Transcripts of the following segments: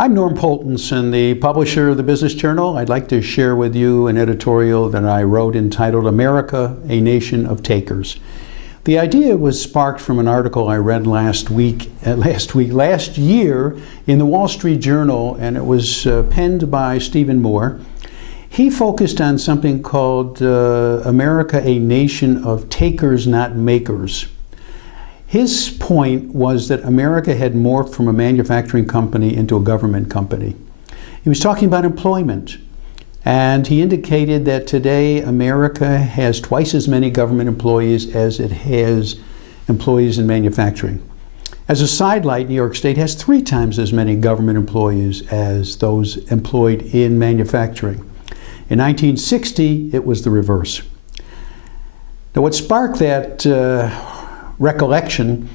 I'm Norm Poltenson, the publisher of the Business Journal. I'd like to share with you an editorial that I wrote entitled America, a Nation of Takers. The idea was sparked from an article I read last year in the Wall Street Journal, and it was penned by Stephen Moore. He focused on something called America, a Nation of Takers, not Makers. His point was that America had morphed from a manufacturing company into a government company. He was talking about employment, and he indicated that today America has twice as many government employees as it has employees in manufacturing. As a sidelight, New York State has 3 times as many government employees as those employed in manufacturing. In 1960, it was the reverse. Now, what sparked that recollection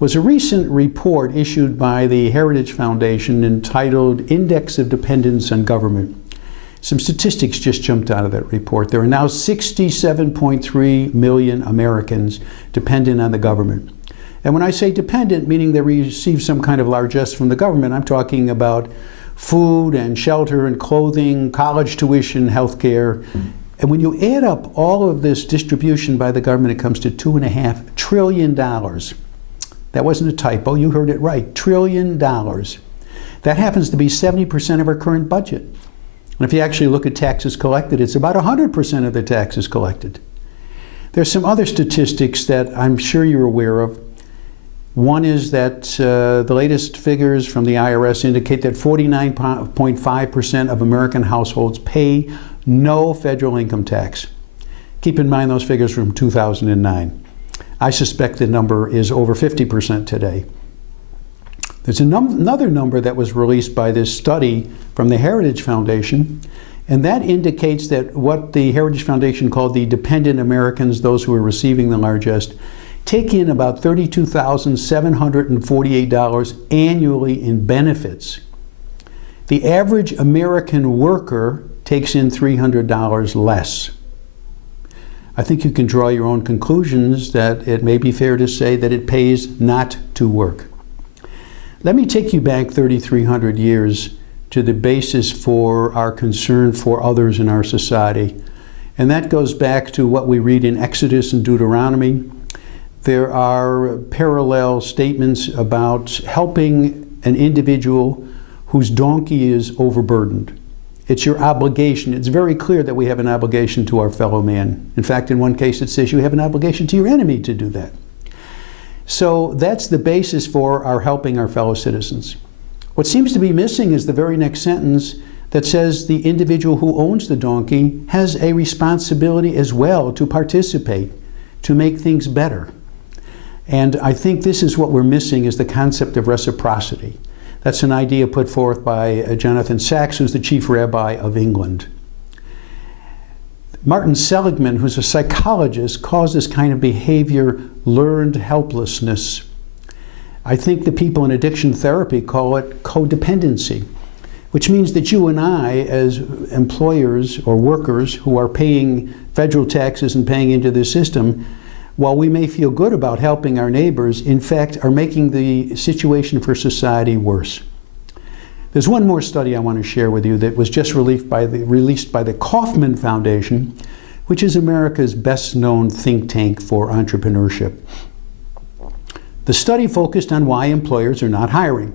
was a recent report issued by the Heritage Foundation entitled Index of Dependence on Government. Some statistics just jumped out of that report. There are now 67.3 million Americans dependent on the government. And when I say dependent, meaning they receive some kind of largesse from the government, I'm talking about food and shelter and clothing, college tuition, health care. And when you add up all of this distribution by the government, it comes to $2.5 trillion. That wasn't a typo, you heard it right, $1 trillion. That happens to be 70% of our current budget. And if you actually look at taxes collected, it's about 100% of the taxes collected. There's some other statistics that I'm sure you're aware of. One is that the latest figures from the IRS indicate that 49.5% of American households pay no federal income tax. Keep in mind those figures from 2009. I suspect the number is over 50% today. There's another number that was released by this study from the Heritage Foundation, and that indicates that what the Heritage Foundation called the dependent Americans, those who are receiving the largest, take in about $32,748 annually in benefits. The average American worker takes in $300 less. I think you can draw your own conclusions that it may be fair to say that it pays not to work. Let me take you back 3,300 years to the basis for our concern for others in our society. And that goes back to what we read in Exodus and Deuteronomy. There are parallel statements about helping an individual whose donkey is overburdened. It's your obligation. It's very clear that we have an obligation to our fellow man. In fact, in one case it says you have an obligation to your enemy to do that. So that's the basis for our helping our fellow citizens. What seems to be missing is the very next sentence that says the individual who owns the donkey has a responsibility as well to participate, to make things better. And I think this is what we're missing, is the concept of reciprocity. That's an idea put forth by Jonathan Sacks, who's the chief rabbi of England. Martin Seligman, who's a psychologist, calls this kind of behavior learned helplessness. I think the people in addiction therapy call it codependency, which means that you and I, as employers or workers who are paying federal taxes and paying into the system, while we may feel good about helping our neighbors, in fact, are making the situation for society worse. There's one more study I want to share with you that was just released by the Kauffman Foundation, which is America's best-known think tank for entrepreneurship. The study focused on why employers are not hiring.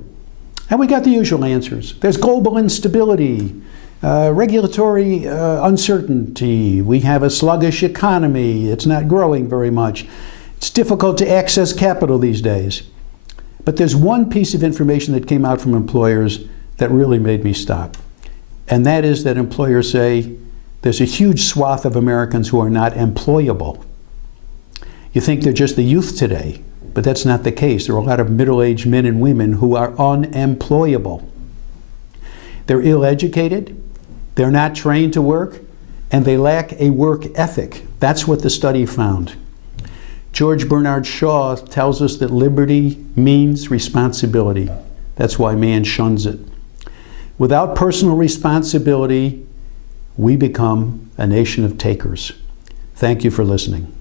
And we got the usual answers. There's global instability, regulatory uncertainty. We have a sluggish economy. It's not growing very much. It's difficult to access capital these days. But there's one piece of information that came out from employers that really made me stop. And that is that employers say there's a huge swath of Americans who are not employable. You think they're just the youth today, but that's not the case. There are a lot of middle-aged men and women who are unemployable. They're ill-educated, they're not trained to work, and they lack a work ethic. That's what the study found. George Bernard Shaw tells us that liberty means responsibility. That's why man shuns it. Without personal responsibility, we become a nation of takers. Thank you for listening.